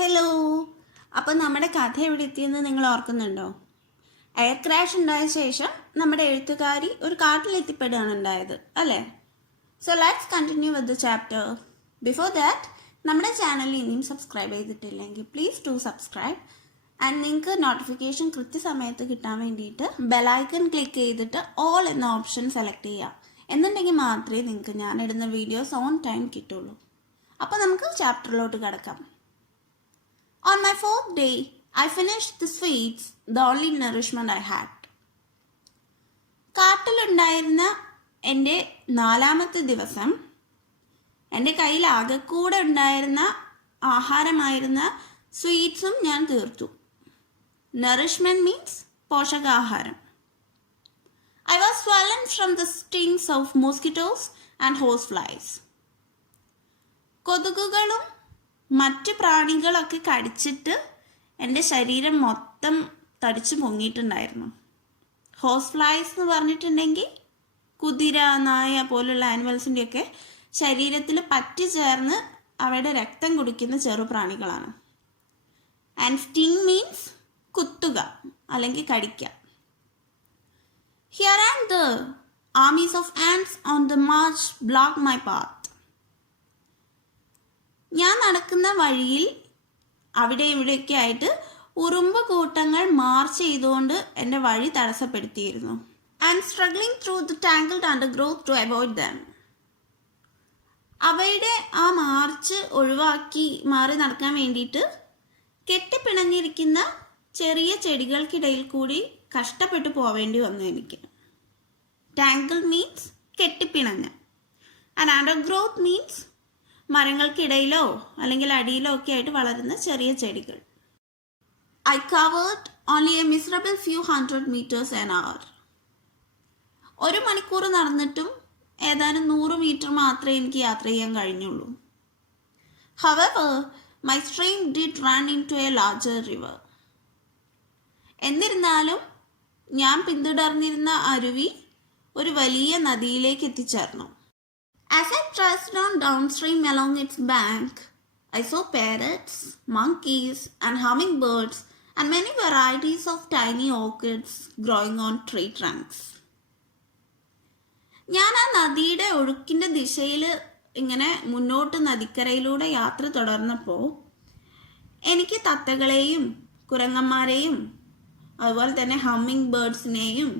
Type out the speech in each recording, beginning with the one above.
Hello. അപ്പോൾ നമ്മുടെ കഥ എവിടെ എത്തിയെന്ന് നിങ്ങൾ ഓർക്കുന്നുണ്ടോ? എയർ ക്രാഷ് ഉണ്ടായ ശേഷം നമ്മുടെ എഴുത്തുകാരി ഒരു കാട്ടിലെത്തിപ്പെടുകയാണ് ഉണ്ടായത് അല്ലേ? So let's continue with the chapter. Before that നമ്മുടെ ചാനൽ ഇനിയും സബ്സ്ക്രൈബ് ചെയ്തിട്ടില്ലെങ്കിൽ പ്ലീസ് ഡു സബ്സ്ക്രൈബ്. ആൻഡ് നിങ്ങൾക്ക് നോട്ടിഫിക്കേഷൻ കൃത്യസമയത്ത് കിട്ടാൻ വേണ്ടിയിട്ട് ബെലൈക്കൺ ക്ലിക്ക് ചെയ്തിട്ട് ഓൾ എന്ന ഓപ്ഷൻ സെലക്ട് ചെയ്യുക. എന്നുണ്ടെങ്കിൽ മാത്രമേ നിങ്ങൾക്ക് ഞാനിടുന്ന വീഡിയോസ് ഓൺ ടൈം കിട്ടുള്ളൂ. അപ്പോൾ നമുക്ക് ചാപ്റ്ററിലോട്ട് കിടക്കാം. On my fourth day, I finished the sweets, the only nourishment I had. കാട്ടിലുണ്ടായിരുന്ന എൻ്റെ 4ാമത്തെ ദിവസം എൻ്റെ കയ്യിൽ ആകെക്കൂടെ ഉണ്ടായിരുന്ന ആഹാരമായിരുന്ന സ്വീറ്റ്സും ഞാൻ തീർത്തു. നറിഷ്മെൻറ്റ് മീൻസ് പോഷകാഹാരം. I was swollen from the stings of mosquitoes and horseflies. കൊതുകുകളും മറ്റ് പ്രാണികളൊക്കെ കടിച്ചിട്ട് എൻ്റെ ശരീരം മൊത്തം തടിച്ച് പൊങ്ങിയിട്ടുണ്ടായിരുന്നു. ഹോഴ്സ് ഫ്ലൈസ് എന്ന് പറഞ്ഞിട്ടുണ്ടെങ്കിൽ കുതിര, നായ പോലുള്ള ആനിമൽസിൻ്റെയൊക്കെ ശരീരത്തിൽ പറ്റി ചേർന്ന് അവയുടെ രക്തം കുടിക്കുന്ന ചെറുപ്രാണികളാണ്. ആൻഡ് സ്റ്റിങ് മീൻസ് കുത്തുക അല്ലെങ്കിൽ കടിക്കുക. Here and there armies of ants on the march blocked my path. ഞാൻ നടക്കുന്ന വഴിയിൽ അവിടെ ഇവിടെയൊക്കെ ആയിട്ട് ഉറുമ്പ് കൂട്ടങ്ങൾ മാർച്ച് ചെയ്തുകൊണ്ട് എൻ്റെ വഴി തടസ്സപ്പെടുത്തിയിരുന്നു. And struggling through the tangled undergrowth to avoid them. അവയുടെ ആ മാർച്ച് ഒഴിവാക്കി മാറി നടക്കാൻ വേണ്ടിയിട്ട് കെട്ടിപ്പിണഞ്ഞിരിക്കുന്ന ചെറിയ ചെടികൾക്കിടയിൽ കൂടി കഷ്ടപ്പെട്ടു പോവേണ്ടി വന്നു എനിക്ക്. ടാങ്കിൾ മീൻസ് കെട്ടിപ്പിണഞ്ഞ. ആൻഡ് അണ്ടർഗ്രോത്ത് മീൻസ് മരങ്ങൾക്കിടയിലോ അല്ലെങ്കിൽ അടിയിലോ ഒക്കെ ആയിട്ട് വളരുന്ന ചെറിയ ചെടികൾ. I covered only a miserable few hundred meters an hour. 1 മണിക്കൂർ നടന്നിട്ടും ഏതാനും 100 മീറ്റർ മാത്രമേ എനിക്ക് യാത്ര ചെയ്യാൻ കഴിഞ്ഞുള്ളൂ. However, my stream did run into a larger river. എന്നിരുന്നാലും ഞാൻ പിന്തുടർന്നിരുന്ന അരുവി ഒരു വലിയ നദിയിലേക്ക് എത്തിച്ചേർന്നു. As I trudged on downstream along its bank, I saw parrots, monkeys, and hummingbirds, and many varieties of tiny orchids growing on tree trunks. ഞാൻ ആ നദിയുടെ ഒഴുക്കിൻ്റെ ദിശയിൽ ഇങ്ങനെ മുന്നോട്ട് നദിക്കരയിലൂടെ യാത്ര തുടർന്നപ്പോൾ എനിക്ക് തത്തകളെയും കുരങ്ങന്മാരെയും അതുപോലെ തന്നെ ഹമ്മിങ് ബേർഡ്സിനെയും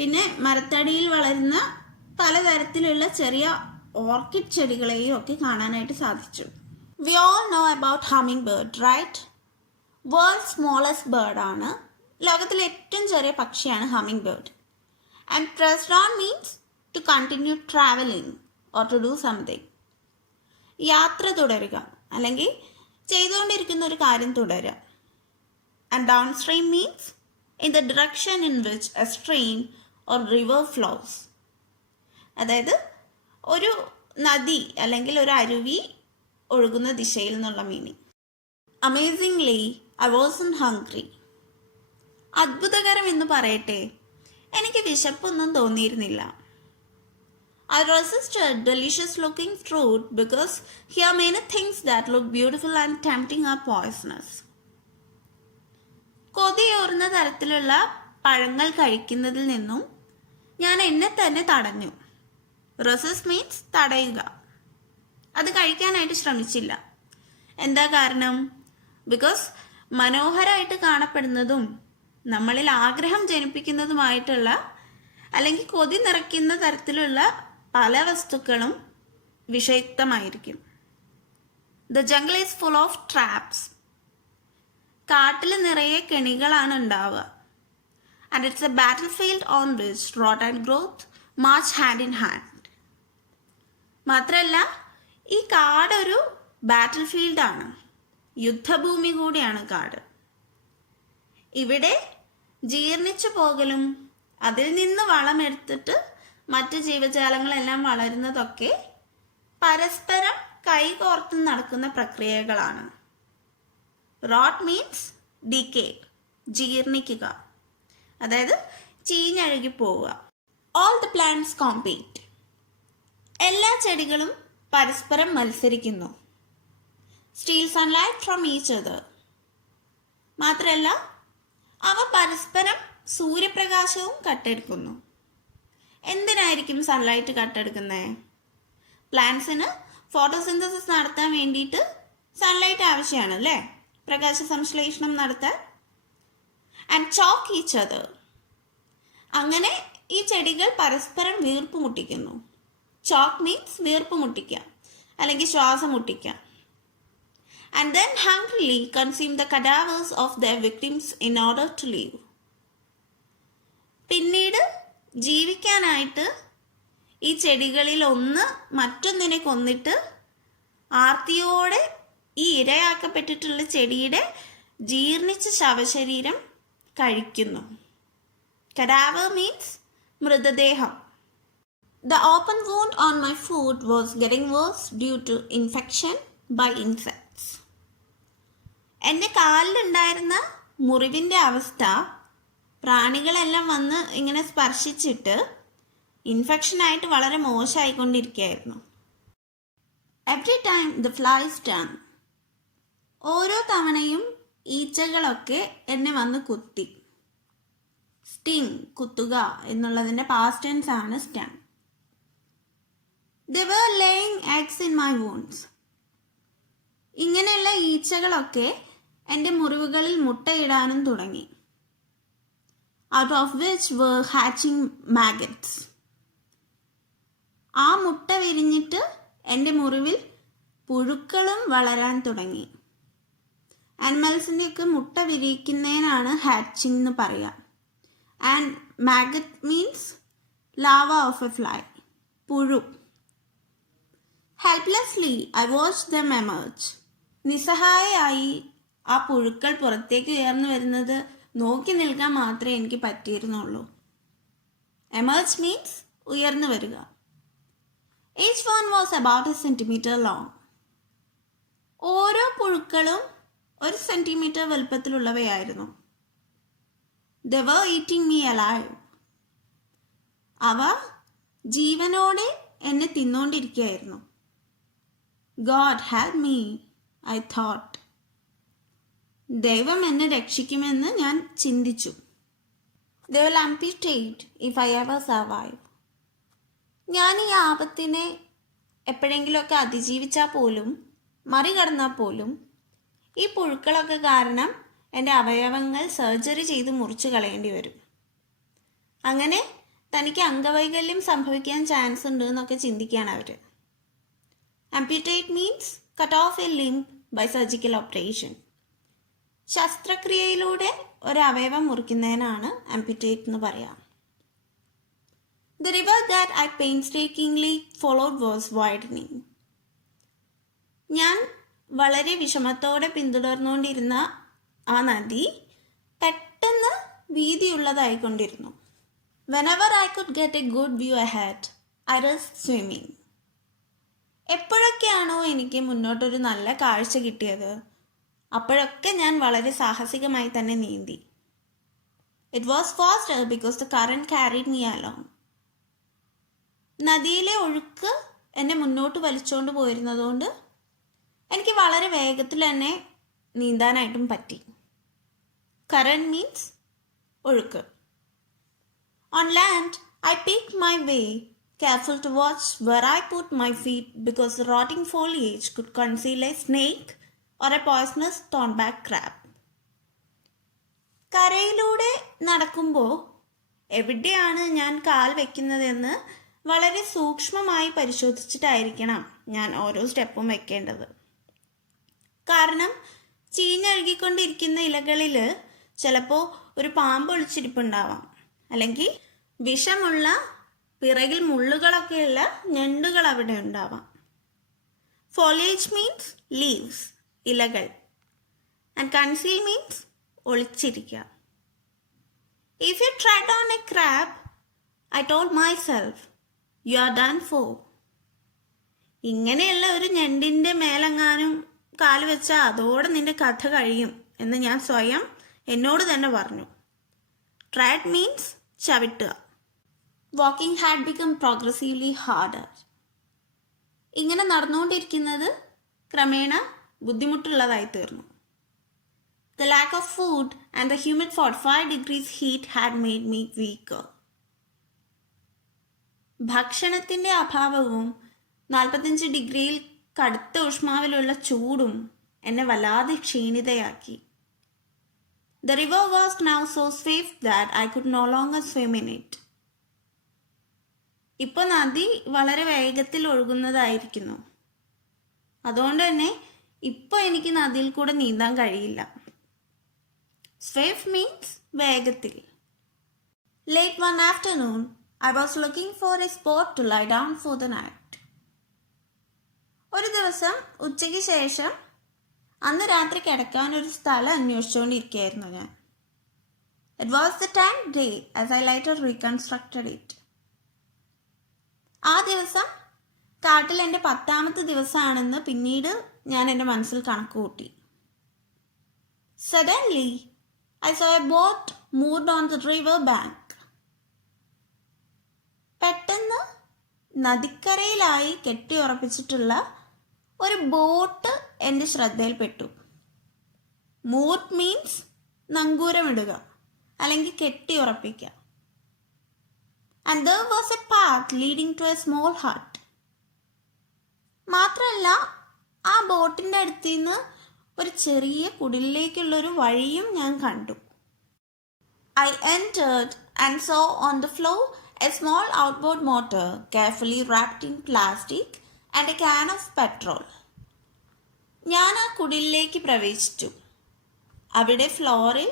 പിന്നെ മരത്തടിയിൽ വളരുന്ന പലതരത്തിലുള്ള ചെറിയ ഓർക്കിഡ് ചെടികളെയും ഒക്കെ കാണാനായിട്ട് സാധിച്ചു. We all know about humming bird, right? World smallest bird ആണ്. ലോകത്തിലെ ഏറ്റവും ചെറിയ പക്ഷിയാണ് humming bird. And pressed on means to continue travelling or to do something. യാത്ര തുടരുക അല്ലെങ്കിൽ ചെയ്തുകൊണ്ടിരിക്കുന്ന ഒരു കാര്യം തുടരുക. And down stream means in the direction in which a stream or river flows. അതായത് ഒരു നദി അല്ലെങ്കിൽ ഒരു അരുവി ഒഴുകുന്ന ദിശയിൽ നിന്നുള്ള meaning. Amazingly I wasn't hungry. അത്ഭുതകരം എന്ന് പറയട്ടെ, എനിക്ക് വിശപ്പൊന്നും തോന്നിയിരുന്നില്ല. I resisted delicious looking fruit because here many things that look beautiful and tempting are poisonous. കൊതിയൂർന്ന തരത്തിലുള്ള പഴങ്ങൾ കഴിക്കുന്നതിൽ നിന്നും ഞാൻ എന്നെ തന്നെ തടഞ്ഞു. റെസിസ്റ്റ് മീൻസ് തടയുക. അത് കഴിക്കാനായിട്ട് ശ്രമിച്ചില്ല. എന്താ കാരണം? ബിക്കോസ് മനോഹരമായിട്ട് കാണപ്പെടുന്നതും നമ്മളിൽ ആഗ്രഹം ജനിപ്പിക്കുന്നതുമായിട്ടുള്ള അല്ലെങ്കിൽ കൊതി നിറയ്ക്കുന്ന തരത്തിലുള്ള പല വസ്തുക്കളും വിഷയുക്തമായിരിക്കും. The jungle is full of traps. കാട്ടിൽ നിറയെ കെണികളാണ് ഉണ്ടാവുക. And it's a battle field on which rot and growth march hand in hand. മാത്രമല്ല ഈ കാടൊരു ബാറ്റിൽ ഫീൽഡാണ്, യുദ്ധഭൂമി കൂടിയാണ് കാട്. ഇവിടെ ജീർണിച്ചു പോകലും അതിൽ നിന്ന് വളമെടുത്തിട്ട് മറ്റ് ജീവജാലങ്ങളെല്ലാം വളരുന്നതൊക്കെ പരസ്പരം കൈകോർത്ത് നടക്കുന്ന പ്രക്രിയകളാണ്. റോട്ട് മീൻസ് ഡിക്കേ, ജീർണിക്കുക, അതായത് ചീഞ്ഞഴുകി പോവുക. All the plants compete. എല്ലാ ചെടികളും പരസ്പരം മത്സരിക്കുന്നു. steal sunlight from each other. മാത്രമല്ല അവ പരസ്പരം സൂര്യപ്രകാശവും കട്ടെടുക്കുന്നു. എന്തിനായിരിക്കും സൺലൈറ്റ് കട്ടെടുക്കുന്നത്? പ്ലാന്റ്സിന് ഫോട്ടോസിന്തസിസ് നടത്താൻ വേണ്ടിയിട്ട് സൺലൈറ്റ് ആവശ്യമാണ് അല്ലേ, പ്രകാശ സംശ്ലേഷണം നടത്താൻ. And choke each other. അങ്ങനെ ഈ ചെടികൾ പരസ്പരം വീർപ്പ് മുട്ടിക്കുന്നു. ചോക്ക് മീൻസ് വീർപ്പ് മുട്ടിക്കുക അല്ലെങ്കിൽ ശ്വാസം മുട്ടിക്കുക. And then hungrily consume the cadavers of their victims in order to live. പിന്നീട് ജീവിക്കാനായിട്ട് ഈ ചെടികളിൽ ഒന്ന് മറ്റൊന്നിനെ കൊന്നിട്ട് ആർത്തിയോടെ ഈ ഇരയാക്കപ്പെട്ടിട്ടുള്ള ചെടിയുടെ ജീർണിച്ച ശവശരീരം കഴിക്കുന്നു. കഡാവർ മീൻസ് മൃതദേഹം. The open wound on my foot was getting worse due to infection by insects. എൻ്റെ കാലിലുണ്ടായിരുന്ന മുറിവിൻ്റെ അവസ്ഥ പ്രാണികളെല്ലാം വന്ന് ഇങ്ങനെ സ്പർശിച്ചിട്ട് ഇൻഫെക്ഷനായിട്ട് വളരെ മോശമായിക്കൊണ്ടിരിക്കുകയായിരുന്നു. Every time the flies turn. ഓരോ തവണയും ഈച്ചകളൊക്കെ എന്നെ വന്ന് കുത്തി. സ്റ്റിങ്, കുത്തുക എന്നുള്ളതിൻ്റെ പാസ്റ്റ് ടെൻസ് ആണ് സ്റ്റങ്. They were laying eggs in my wounds. ഇങ്ങനെയുള്ള ഈച്ചകളൊക്കെ എൻ്റെ മുറിവുകളിൽ മുട്ടയിടാനും തുടങ്ങി. Out of which were hatching maggots. ആ മുട്ട വിരിഞ്ഞിട്ട് എൻ്റെ മുറിവിൽ പുഴുക്കളും വളരാൻ തുടങ്ങി. ആനിമൽസിൻ്റെയൊക്കെ മുട്ട വിരിയിക്കുന്നതിനാണ് ഹാച്ചിങ് എന്ന് പറയുക. And maggot means larva of a fly, പുഴു. Helplessly I watched them emerge. നിസ്സഹായയായി ആ പുഴുക്കൾ പുറത്തേക്ക് ഉയർന്നു വരുന്നത് നോക്കി നിൽക്കാൻ മാത്രമേ എനിക്ക് പറ്റിയിരുന്നുള്ളൂ. എമർജ് മീൻസ് ഉയർന്നു വരിക. Each one was about A centimetre long. ഓരോ പുഴുക്കളും 1 centimetre വലുപ്പത്തിലുള്ളവയായിരുന്നു. They were eating me alive. അവ ജീവനോടെ എന്നെ തിന്നുകൊണ്ടിരിക്കുകയായിരുന്നു. God help me, I thought. ദൈവം എന്നെ രക്ഷിക്കുമെന്ന് ഞാൻ ചിന്തിച്ചു. They will amputate if I ever survive. ഞാൻ ഈ ആപത്തിനെ എപ്പോഴെങ്കിലുമൊക്കെ അതിജീവിച്ചാൽ പോലും, മറികടന്നാൽ പോലും ഈ പുഴുക്കളൊക്കെ കാരണം എൻ്റെ അവയവങ്ങൾ സർജറി ചെയ്ത് മുറിച്ച് കളയേണ്ടി വരും. അങ്ങനെ തനിക്ക് അംഗവൈകല്യം സംഭവിക്കാൻ ചാൻസ് ഉണ്ട് എന്നൊക്കെ ചിന്തിക്കുകയാണ് അവർ. Amputate means cut off a limb by surgical operation. ശസ്ത്രക്രിയയിലൂടെ ഒരവയവം മുറിക്കുന്നതിനാണ് ആംപ്യൂട്ടേറ്റ് എന്ന് പറയാം. The river that I painstakingly followed was widening. ഞാൻ വളരെ വിഷമത്തോടെ പിന്തുടർന്നുകൊണ്ടിരുന്ന ആ നദി പെട്ടെന്ന് വീതിയുള്ളതായിക്കൊണ്ടിരുന്നു. Whenever I could get a good view ahead, I risked swimming. എപ്പോഴൊക്കെയാണോ എനിക്ക് മുന്നോട്ടൊരു നല്ല കാഴ്ച കിട്ടിയത് അപ്പോഴൊക്കെ ഞാൻ വളരെ സാഹസികമായി തന്നെ നീന്തി. It was faster because the current carried me along. നദിയിലെ ഒഴുക്ക് എന്നെ മുന്നോട്ട് വലിച്ചുകൊണ്ട് പോയിരുന്നതുകൊണ്ട് എനിക്ക് വളരെ വേഗത്തിൽ തന്നെ നീന്താനായിട്ടും പറ്റി. കറന്റ് മീൻസ് ഒഴുക്ക്. On land, I picked my way, careful to watch where I put my feet because the rotting foliage could conceal a snake or a poisonous thornback crab. കരയിലൂടെ നടക്കുമ്പോൾ എവിടെയാണ് ഞാൻ കാൽ വയ്ക്കുന്നതെന്ന് വളരെ സൂക്ഷ്മമായി പരിശോധിച്ചിട്ടായിരിക്കണം ഞാൻ ഓരോ സ്റ്റെപ്പും വെക്കേണ്ടത്. കാരണം ചീഞ്ഞഴുകിക്കൊണ്ടിരിക്കുന്ന ഇലകളിൽ ചിലപ്പോൾ ഒരു പാമ്പ് ഒളിച്ചിരിപ്പുണ്ടാവാം, അല്ലെങ്കിൽ വിഷമുള്ള പിറകിൽ മുള്ളുകളൊക്കെയുള്ള ഞണ്ടുകൾ അവിടെ ഉണ്ടാവാം. ഫോളിയേജ് മീൻസ് ലീവ്സ്, ഇലകൾ. ആൻഡ് കൺസീൽ മീൻസ് ഒളിച്ചിരിക്കുക. If you tread on a crab, I told myself, you are done for. ഇങ്ങനെയുള്ള ഒരു ഞണ്ടിൻ്റെ മേലെങ്ങാനും കാല് വെച്ചാൽ അതോടെ നിന്റെ കഥ കഴിയും എന്ന് ഞാൻ സ്വയം എന്നോട് തന്നെ പറഞ്ഞു. ട്രെഡ് മീൻസ് ചവിട്ടുക. Walking had become progressively harder. ഇങ്ങനെ നടന്നുകൊണ്ടിരിക്കുന്നത് ക്രമേണ ബുദ്ധിമുട്ടുള്ളതായി തീർന്നു. The lack of food and the humid 45 degrees heat had made me weaker. ഭക്ഷണത്തിൻ്റെ അഭാവവും 45 ഡിഗ്രിയിൽ കടുത്ത ഊഷ്മാവിലുള്ള ചൂടും എന്നെ വല്ലാതെ ക്ഷീണിതയാക്കി. The river was now so swift that I could no longer swim in it. ഇപ്പോൾ നദി വളരെ വേഗത്തിൽ ഒഴുകുന്നതായിരിക്കുന്നു. അതുകൊണ്ട് തന്നെ ഇപ്പോൾ എനിക്ക് നദിയിൽ കൂടെ നീന്താൻ കഴിയില്ല. Swift means വേഗത്തിൽ. Late one afternoon, I was looking for a spot to lie down for the night. ഒരു ദിവസം ഉച്ചയ്ക്ക് ശേഷം അന്ന് രാത്രി കിടക്കാൻ ഒരു സ്ഥലം അന്വേഷിച്ചുകൊണ്ടിരിക്കുകയായിരുന്നു ഞാൻ. It was the 10th day as I later reconstructed it. ആ ദിവസം കാട്ടിൽ എൻ്റെ 10ാമത്തെ ദിവസമാണെന്ന് പിന്നീട് ഞാൻ എൻ്റെ മനസ്സിൽ കണക്ക് കൂട്ടി. Suddenly, I saw a boat moored on the river bank. പെട്ടെന്ന് നദിക്കരയിലായി കെട്ടിയുറപ്പിച്ചിട്ടുള്ള ഒരു ബോട്ട് എൻ്റെ ശ്രദ്ധയിൽപ്പെട്ടു. മൂർഡ് മീൻസ് നങ്കൂരമിടുക അല്ലെങ്കിൽ കെട്ടിയുറപ്പിക്കുക. And there was a path leading to a small hut. മാത്രമല്ല ആ ബോട്ടിൻ്റെ അടുത്ത് നിന്ന് ഒരു ചെറിയ കുടിലിലേക്കുള്ളൊരു വഴിയും ഞാൻ കണ്ടു. I entered and saw on the floor a small outboard motor carefully wrapped in plastic and a can of petrol. ഞാൻ ആ കുടിലിലേക്ക് പ്രവേശിച്ചു. അവിടെ ഫ്ലോറിൽ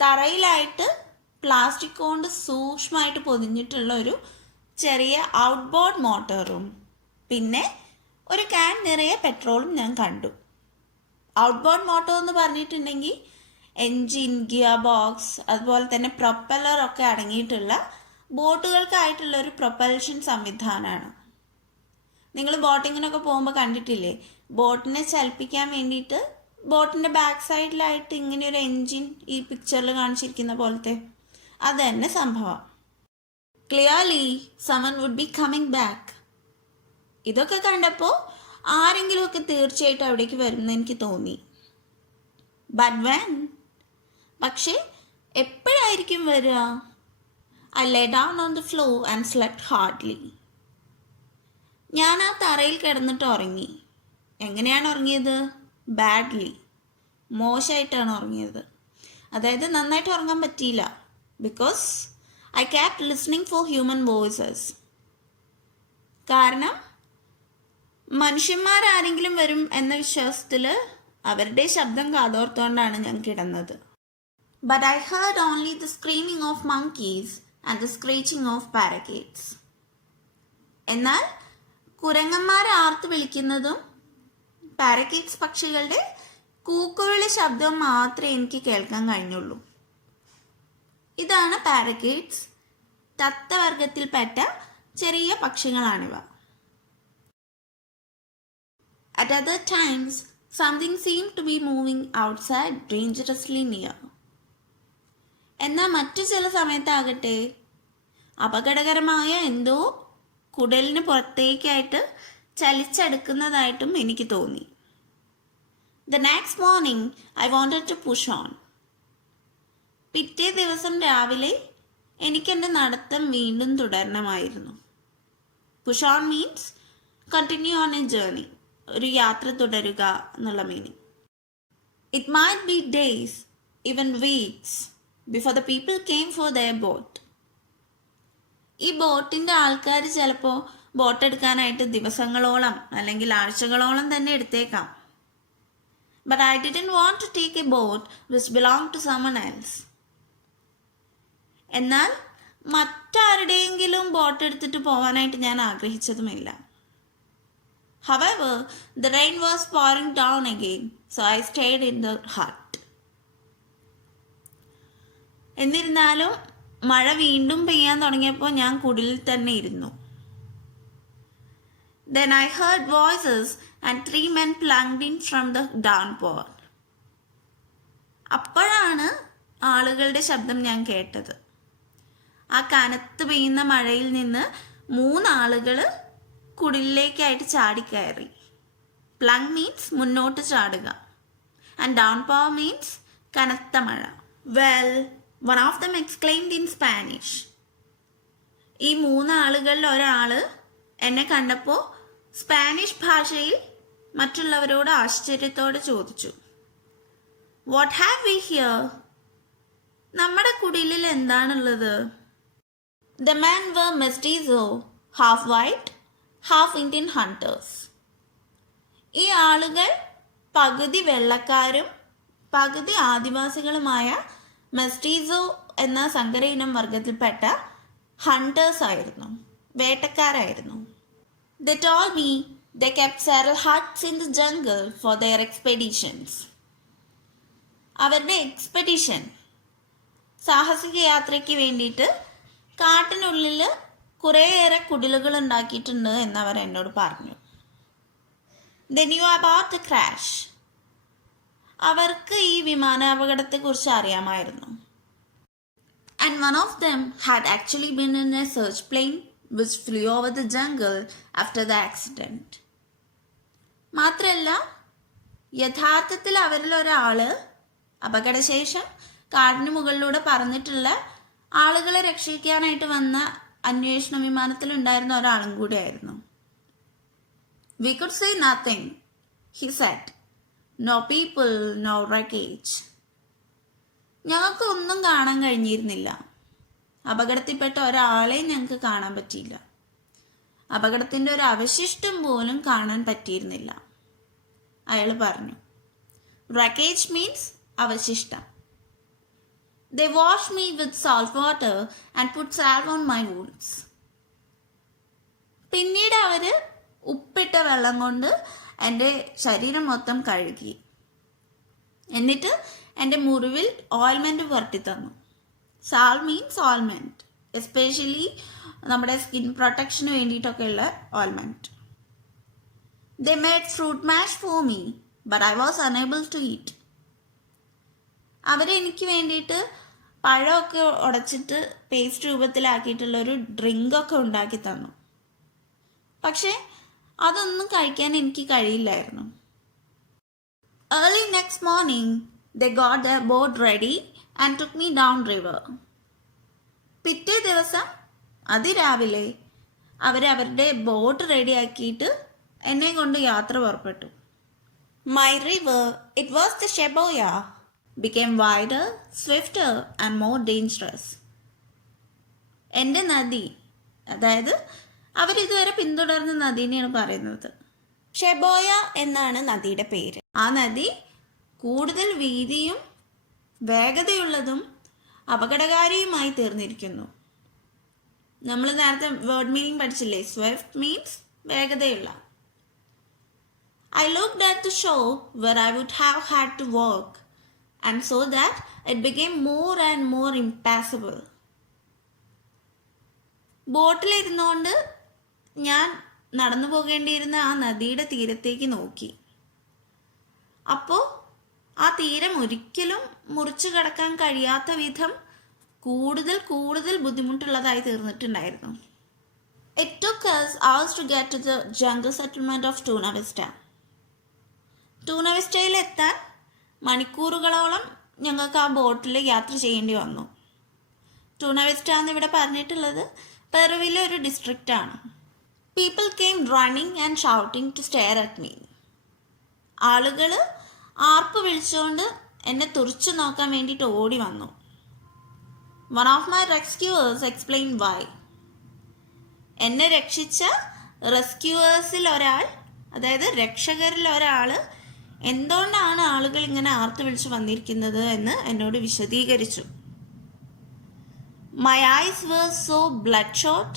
തറയിലായിട്ട് പ്ലാസ്റ്റിക് കൊണ്ട് സൂക്ഷ്മമായിട്ട് പൊതിഞ്ഞിട്ടുള്ള ഒരു ചെറിയ ഔട്ട്ബോർഡ് മോട്ടോറും പിന്നെ ഒരു ക്യാൻ നിറയെ പെട്രോളും ഞാൻ കണ്ടു. ഔട്ട്ബോർഡ് മോട്ടോർ എന്ന് പറഞ്ഞിട്ടുണ്ടെങ്കിൽ എൻജിൻ, ഗിയർ ബോക്സ്, അതുപോലെ തന്നെ പ്രൊപ്പല്ലറൊക്കെ അടങ്ങിയിട്ടുള്ള ബോട്ടുകൾക്കായിട്ടുള്ള ഒരു പ്രൊപ്പൽഷൻ സംവിധാനമാണ്. നിങ്ങൾ ബോട്ടിങ്ങിനൊക്കെ പോകുമ്പോൾ കണ്ടിട്ടില്ലേ, ബോട്ടിനെ ചലിപ്പിക്കാൻ വേണ്ടിയിട്ട് ബോട്ടിൻ്റെ ബാക്ക് സൈഡിലായിട്ട് ഇങ്ങനെ ഒരു എൻജിൻ ഈ പിക്ചറിൽ കാണിച്ചിരിക്കുന്ന പോലത്തെ അത് തന്നെ സംഭവം. Clearly someone would be coming back. ഇതൊക്കെ കണ്ടപ്പോൾ ആരെങ്കിലുമൊക്കെ തീർച്ചയായിട്ടും അവിടേക്ക് വരുമെന്ന് എനിക്ക് തോന്നി. But when? പക്ഷേ എപ്പോഴായിരിക്കും വരിക? I lay down on the floor and slept hardly. ഞാൻ ആ തറയിൽ കിടന്നിട്ട് ഉറങ്ങി. എങ്ങനെയാണ് ഉറങ്ങിയത്? ബാഡ്ലി, മോശമായിട്ടാണ് ഉറങ്ങിയത്. അതായത് നന്നായിട്ട് ഉറങ്ങാൻ പറ്റിയില്ല. Because I kept listening for human voices. കാരണം മനുഷ്യന്മാരാരെങ്കിലും വരും എന്ന വിശ്വാസത്തിൽ അവരുടെ ശബ്ദം കാതോർത്തുകൊണ്ടാണ് ഞാൻ കിടന്നത്. But I heard only the screaming of monkeys and the screeching of parakeets. എന്നാൽ കുരങ്ങന്മാരെ ആർത്ത് വിളിക്കുന്നതും പാരക്കീറ്റ്സ് പക്ഷികളുടെ കൂക്കുവിളി ശബ്ദം മാത്രമേ എനിക്ക് കേൾക്കാൻ കഴിഞ്ഞുള്ളൂ. ഇതാണ് പാരക്കീറ്റ്സ്. തത്തവർഗത്തിൽപ്പെട്ട ചെറിയ പക്ഷികളാണിവ. At other times, something seemed to be moving outside dangerously near. എന്നാൽ മറ്റു ചില സമയത്താകട്ടെ അപകടകരമായ എന്തോ കുടലിന് പുറത്തേക്കായിട്ട് ചലിച്ചെടുക്കുന്നതായിട്ടും എനിക്ക് തോന്നി. The next morning, I wanted to push on. പിറ്റേ ദിവസം രാവിലെ എനിക്കെൻ്റെ നടത്തം വീണ്ടും തുടരണമായിരുന്നു. Push on means continue on a journey, ഒരു യാത്ര തുടരുക എന്നുള്ള meaning. It might be days, even weeks before the people came for their boat. ഈ ബോട്ടിൻ്റെ ആൾക്കാർ ചിലപ്പോൾ ബോട്ട് എടുക്കാനായിട്ട് ദിവസങ്ങളോളം അല്ലെങ്കിൽ ആഴ്ചകളോളം തന്നെ എടുത്തേക്കാം. But I didn't want to take a boat which belonged to someone else. എന്നാൽ മറ്റാരുടെയെങ്കിലും ബോട്ട് എടുത്തിട്ട് പോകാനായിട്ട് ഞാൻ ആഗ്രഹിച്ചതുമില്ല. However, the rain was pouring down again, so I stayed in the hut. എന്നിരുന്നാലും മഴ വീണ്ടും പെയ്യാൻ തുടങ്ങിയപ്പോൾ ഞാൻ കുടിലിൽ തന്നെ ഇരുന്നു. Then I heard voices and 3 men plunged in from the downpour. അപ്പോഴാണ് ആളുകളുടെ ശബ്ദം ഞാൻ കേട്ടത്. ആ കനത്ത് പെയ്യുന്ന മഴയിൽ നിന്ന് 3 ആളുകൾ കുടിലിലേക്കായിട്ട് ചാടിക്കയറി. പ്ലങ് മീൻസ് മുന്നോട്ട് ചാടുക. ആൻഡ് ഡൗൺ പവർ മീൻസ് കനത്ത മഴ. Well, one of them exclaimed in Spanish. ഈ 3 ആളുകളിൽ ഒരാൾ എന്നെ കണ്ടപ്പോൾ സ്പാനിഷ് ഭാഷയിൽ മറ്റുള്ളവരോട് ആശ്ചര്യത്തോടെ ചോദിച്ചു, വാട്ട് ഹാവ് വി ഹിയർ? നമ്മുടെ കുടിലിൽ എന്താണുള്ളത്? The men were mestizo, half white, half Indian hunters. ഈ ആളുകൾ പകുതി വെള്ളക്കാരും പകുതി ആദിവാസികളുമായ മെസ്റ്റീസോ എന്ന സങ്കര ഇനം വർഗത്തിൽപ്പെട്ട ഹണ്ടേഴ്സ് ആയിരുന്നു, വേട്ടക്കാരായിരുന്നു. They told me they kept several huts in the jungle for their expeditions. അവരുടെ എക്സ്പെഡിഷൻ, സാഹസിക യാത്രയ്ക്ക് വേണ്ടിയിട്ട് കാട്ടിനുള്ളിൽ കുറേയേറെ കുടിലുകൾ ഉണ്ടാക്കിയിട്ടുണ്ട് എന്നവർ എന്നോട് പറഞ്ഞു. They knew about the crash. അവർക്ക് ഈ വിമാനാപകടത്തെക്കുറിച്ച് അറിയാമായിരുന്നു. And one of them had actually been in a search plane which flew over the jungle after the accident. മാത്രമല്ല, യഥാർത്ഥത്തിൽ അവരിൽ ഒരാൾ അപകടശേഷം കാടിന് മുകളിലൂടെ പറന്നിട്ടുള്ള ആളുകളെ രക്ഷിക്കാനായിട്ട് വന്ന അന്വേഷണ വിമാനത്തിൽ ഉണ്ടായിരുന്ന ഒരാളും കൂടിയായിരുന്നു. We could say nothing, he said. No people, no wreckage. ഞങ്ങൾക്ക് ഒന്നും കാണാൻ കഴിഞ്ഞിരുന്നില്ല. അപകടത്തിൽപ്പെട്ട ഒരാളെയും ഞങ്ങൾക്ക് കാണാൻ പറ്റിയില്ല. അപകടത്തിൻ്റെ ഒരു അവശിഷ്ടം പോലും കാണാൻ പറ്റിയിരുന്നില്ല. അയാൾ പറഞ്ഞു. wreckage മീൻസ് അവശിഷ്ടം. They washed me with salt water and put salve on my wounds. പിന്നീട് അവർ ഉപ്പിട്ട വെള്ളം കൊണ്ട് എൻ്റെ ശരീരം മൊത്തം കഴുകി. എന്നിട്ട് എൻ്റെ മുറിവിൽ ഓയിൽമെൻറ്റ് പുരട്ടി തന്നു. സാൾവ് മീൻസ് ഓയിൽമെൻറ്റ്, എസ്പെഷ്യലി നമ്മുടെ സ്കിൻ പ്രൊട്ടക്ഷന് വേണ്ടിയിട്ടൊക്കെയുള്ള ointment. They made fruit mash for me, but I was unable to eat. അവരെനിക്ക് വേണ്ടിയിട്ട് പഴമൊക്കെ ഉടച്ചിട്ട് പേസ്റ്റ് രൂപത്തിലാക്കിയിട്ടുള്ളൊരു ഡ്രിങ്കൊക്കെ ഉണ്ടാക്കി തന്നു. പക്ഷേ അതൊന്നും കഴിക്കാൻ എനിക്ക് കഴിയില്ലായിരുന്നു. Early next morning, they got their boat ready and took me down river. പിറ്റേ ദിവസം അതിരാവിലെ അവരവരുടെ ബോട്ട് റെഡിയാക്കിയിട്ട് എന്നെ കൊണ്ട് യാത്ര പുറപ്പെട്ടു. My river, it was the Sheboya, became wider, swifter and more dangerous. എൻ്റെ നദി, അതായത് അവരിതുവരെ പിന്തുടർന്ന നദീനെയാണ് പറയുന്നത്. ഷെബോയ എന്നാണ് നദിയുടെ പേര്. ആ നദി കൂടുതൽ വീതിയും വേഗതയുള്ളതും അപകടകാരിയുമായി തീർന്നിരിക്കുന്നു. നമ്മൾ നേരത്തെ വേർഡ് മീനിങ് പഠിച്ചില്ലേ? സ്വിഫ്റ്റ് മീൻസ് വേഗതയുള്ള. I looked at the shore where I would have had to walk and saw that it became more and more impassable. ബോട്ടിലിരുന്നുകൊണ്ട് ഞാൻ നടന്നു പോകേണ്ടിയിരുന്ന ആ നദിയുടെ തീരത്തേക്ക് നോക്കി. അപ്പോൾ ആ തീരം ഒരിക്കലും മുറിച്ചു കടക്കാൻ കഴിയാത്ത വിധം കൂടുതൽ കൂടുതൽ ബുദ്ധിമുട്ടുള്ളതായി തീർന്നിട്ടുണ്ടായിരുന്നു. It took us hours to get to the jungle settlement of Tuna Vista. Tuna വിസ്റ്റയിൽ എത്താൻ മണിക്കൂറുകളോളം ഞങ്ങൾക്ക് ആ ബോട്ടിൽ യാത്ര ചെയ്യേണ്ടി വന്നു. ടൂണ വിസ്റ്റ എന്നിവിടെ പറഞ്ഞിട്ടുള്ളത് പെറുവിലെ ഒരു ഡിസ്ട്രിക്റ്റാണ്. People came running and shouting to stare at me. ആളുകൾ ആർപ്പ് വിളിച്ചുകൊണ്ട് എന്നെ തുറിച്ചു നോക്കാൻ വേണ്ടിയിട്ട് ഓടി വന്നു. One of my rescuers explain why. എന്നെ രക്ഷിച്ച റെസ്ക്യൂവേഴ്സിൽ ഒരാൾ, അതായത് രക്ഷകരിൽ ഒരാൾ, എന്തുകൊണ്ടാണ് ആളുകൾ ഇങ്ങനെ ആർത്ത് വിളിച്ച് വന്നിരിക്കുന്നത് എന്ന് എന്നോട് വിശദീകരിച്ചു. My eyes were so bloodshot,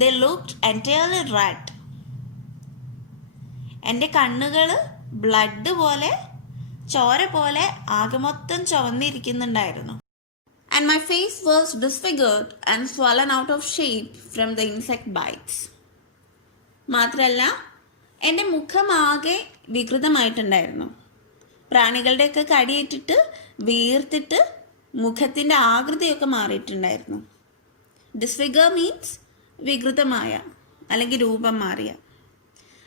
they looked entirely red. എൻ്റെ കണ്ണുകൾ ബ്ലഡ് പോലെ, ചോര പോലെ ആകെ മൊത്തം ചുവന്നിരിക്കുന്നുണ്ടായിരുന്നു. And my face was disfigured and swollen out of shape from the insect bites. മാത്രമല്ല എൻ്റെ മുഖമാകെ വികൃതമായിട്ടുണ്ടായിരുന്നു. പ്രാണികളുടെയൊക്കെ കടിയേറ്റിട്ട് വീർത്തിട്ട് മുഖത്തിൻ്റെ ആകൃതിയൊക്കെ മാറിയിട്ടുണ്ടായിരുന്നു. ഡിസ്ഫിഗർ മീൻസ് വികൃതമായ അല്ലെങ്കിൽ രൂപം മാറിയ.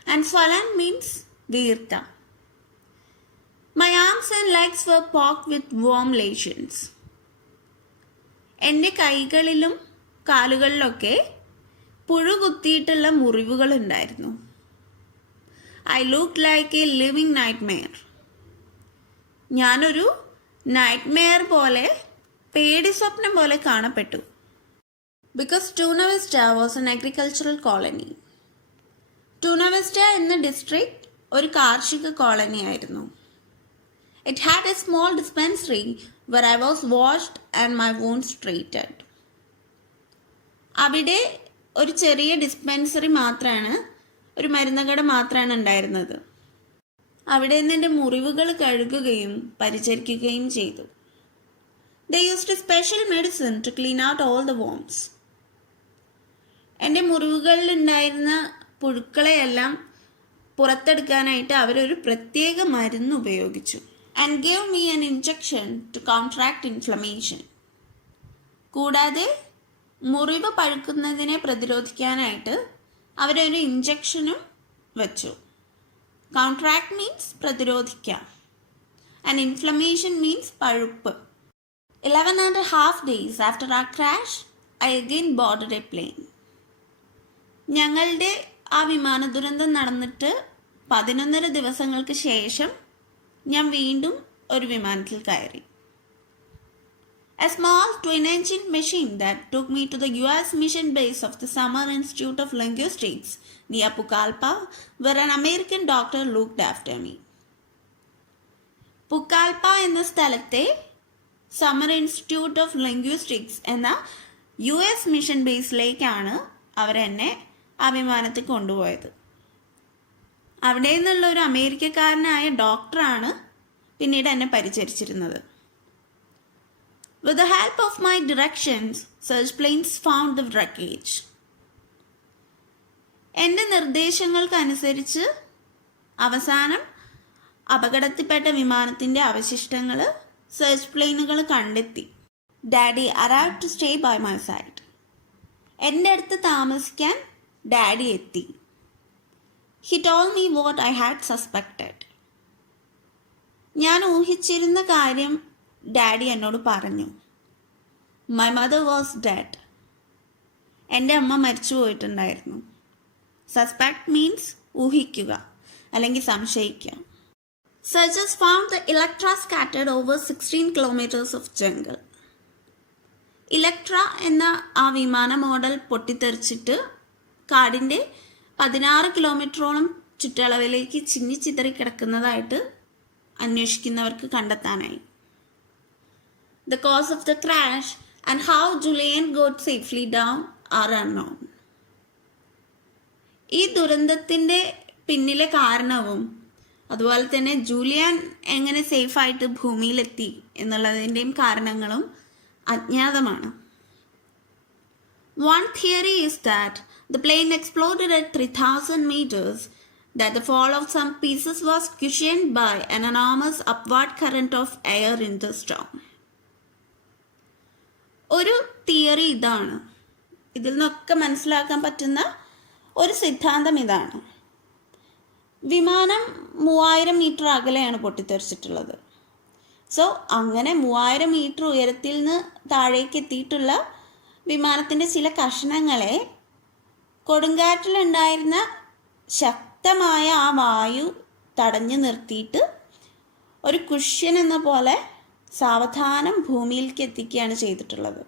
ആൻഡ് സ്വലൻ മീൻസ് വീർത്ത. My arms and legs were pocked with warm lesions. എൻ്റെ കൈകളിലും കാലുകളിലൊക്കെ പുഴു കുത്തിയിട്ടുള്ള മുറിവുകൾ ഉണ്ടായിരുന്നു. I looked like a living nightmare. ഞാനൊരു നൈറ്റ്മെയർ പോലെ, പേടി സ്വപ്നം പോലെ കാണപ്പെട്ടു. Because Tuna Vista was an agricultural colony. Tuna Vista എന്ന ഡിസ്ട്രിക്റ്റ് ഒരു കാർഷിക കോളനി ആയിരുന്നു. It had a small dispensary where I was washed and my wounds treated. അവിടെ ഒരു ചെറിയ ഡിസ്പെൻസറി മാത്രമാണ്, ഒരു മരുന്നുകട മാത്രമാണ് ഉണ്ടായിരുന്നത്. അവിടെ നിന്ന് എൻ്റെ മുറിവുകൾ കഴുകുകയും പരിചരിക്കുകയും ചെയ്തു. They used a special medicine to clean out all the worms. എൻ്റെ മുറിവുകളിൽ ഉണ്ടായിരുന്ന പുഴുക്കളെയെല്ലാം പുറത്തെടുക്കാനായിട്ട് അവരൊരു പ്രത്യേക മരുന്ന് ഉപയോഗിച്ചു. And gave me an injection to counteract inflammation. കൂടാതെ മുറിവ് പഴുക്കുന്നതിനെ പ്രതിരോധിക്കാനായിട്ട് അവരൊരു ഇഞ്ചക്ഷനും വെച്ചു. കൗൺട്രാക്ട് മീൻസ് പ്രതിരോധിക്കുക, ആൻഡ് ഇൻഫ്ലമേഷൻ മീൻസ് പഴുപ്പ്. 11.5 days after our crash, I again boarded a plane. ഞങ്ങളുടെ ആ വിമാന ദുരന്തം നടന്നിട്ട് 11 ദിവസങ്ങൾക്ക് ശേഷം ഞാൻ വീണ്ടും ഒരു വിമാനത്തിൽ കയറി. A small twin-engine machine that took me to the US mission base of the Summer Institute of Linguistics near Pucallpa, where an American doctor looked after me. പുക്കാൽപ്പ എന്ന സ്ഥലത്തെ സമർ ഇൻസ്റ്റിറ്റ്യൂട്ട് ഓഫ് ലിംഗ്വിസ്റ്റിക്സ് എന്ന US മിഷൻ ബേസിലേക്കാണ് അവരെന്നെ ആ വിമാനത്തിൽ കൊണ്ടുപോയത്. അവിടെ നിന്നുള്ള ഒരു അമേരിക്കക്കാരനായ ഡോക്ടറാണ് പിന്നീട് എന്നെ പരിചരിച്ചിരുന്നത്. With the help of my directions, search planes found the wreckage. എൻ്റെ നിർദ്ദേശങ്ങൾക്കനുസരിച്ച് അവസാനം അപകടത്തിൽപ്പെട്ട വിമാനത്തിൻ്റെ അവശിഷ്ടങ്ങൾ സെർച്ച് പ്ലെയിനുകൾ കണ്ടെത്തി. Daddy arrived to stay by my side. എൻ്റെ അടുത്ത് താമസിക്കാൻ ഡാഡി എത്തി. He told me what I had suspected. ഞാൻ ഊഹിച്ചിരുന്ന കാര്യം ഡാഡി എന്നോട് പറഞ്ഞു. My mother was dead. എൻ്റെ അമ്മ മരിച്ചു പോയിട്ടുണ്ടായിരുന്നു. Suspect means ഊഹിക്കുക അല്ലെങ്കിൽ സംശയിക്കുക. Searchers found the Electra scattered over 16 kilometers of jungle. Electra എന്ന ആ വിമാന മോഡൽ പൊട്ടിത്തെറിച്ചിട്ട് കാടിൻ്റെ 16 കിലോമീറ്ററോളം ചുറ്റളവിലേക്ക് ചിന്നിച്ചിതറി കിടക്കുന്നതായിട്ട് അന്വേഷിക്കുന്നവർക്ക് കണ്ടെത്താനായി. The cause of the crash and how Julian got safely down are unknown. ഈ ദുരന്തത്തിൻ്റെ പിന്നിലെ കാരണവും അതുപോലെ തന്നെ ജൂലിയൻ എങ്ങനെ സേഫായിട്ട് ഭൂമിയിലെത്തി എന്നുള്ളതിൻ്റെയും കാരണങ്ങളും അജ്ഞാതമാണ്. One theory is that the plane exploded at 3,000 meters, that the fall of some pieces was cushioned by an enormous upward current of air in the storm. ഒരു തിയറി ഇതാണ്, ഇതിൽ നിന്നൊക്കെ മനസ്സിലാക്കാൻ പറ്റുന്ന ഒരു സിദ്ധാന്തം ഇതാണ്. വിമാനം 3000 മീറ്റർ അകലെയാണ് പൊട്ടിത്തെറിച്ചിട്ടുള്ളത്. സോ അങ്ങനെ 3000 മീറ്റർ ഉയരത്തിൽ നിന്ന് താഴേക്ക് എത്തിയിട്ടുള്ള വിമാനത്തിൻ്റെ ചില കഷണങ്ങളെ കൊടുങ്കാറ്റിലുണ്ടായിരുന്ന ശക്തമായ ആ വായു തടഞ്ഞു നിർത്തിയിട്ട് ഒരു കുഷ്യൻ എന്ന പോലെ സാവധാനം ഭൂമിയിലേക്ക് എത്തിക്കുകയാണ് ചെയ്തിട്ടുള്ളത്.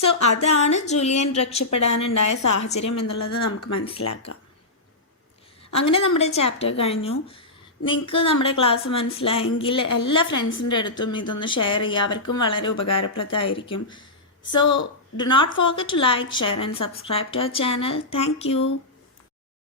സോ അതാണ് ജൂലിയൻ രക്ഷപ്പെടാനുണ്ടായ സാഹചര്യം എന്നുള്ളത് നമുക്ക് മനസ്സിലാക്കാം. അങ്ങനെ നമ്മുടെ ചാപ്റ്റർ കഴിഞ്ഞു. നിങ്ങൾക്ക് നമ്മുടെ ക്ലാസ് മനസ്സിലായെങ്കിൽ എല്ലാ ഫ്രണ്ട്സിൻ്റെ അടുത്തും ഇതൊന്ന് ഷെയർ ചെയ്യുക, അവർക്കും വളരെ ഉപകാരപ്രദമായിരിക്കും. So do not forget to like, share and subscribe to our channel. Thank you.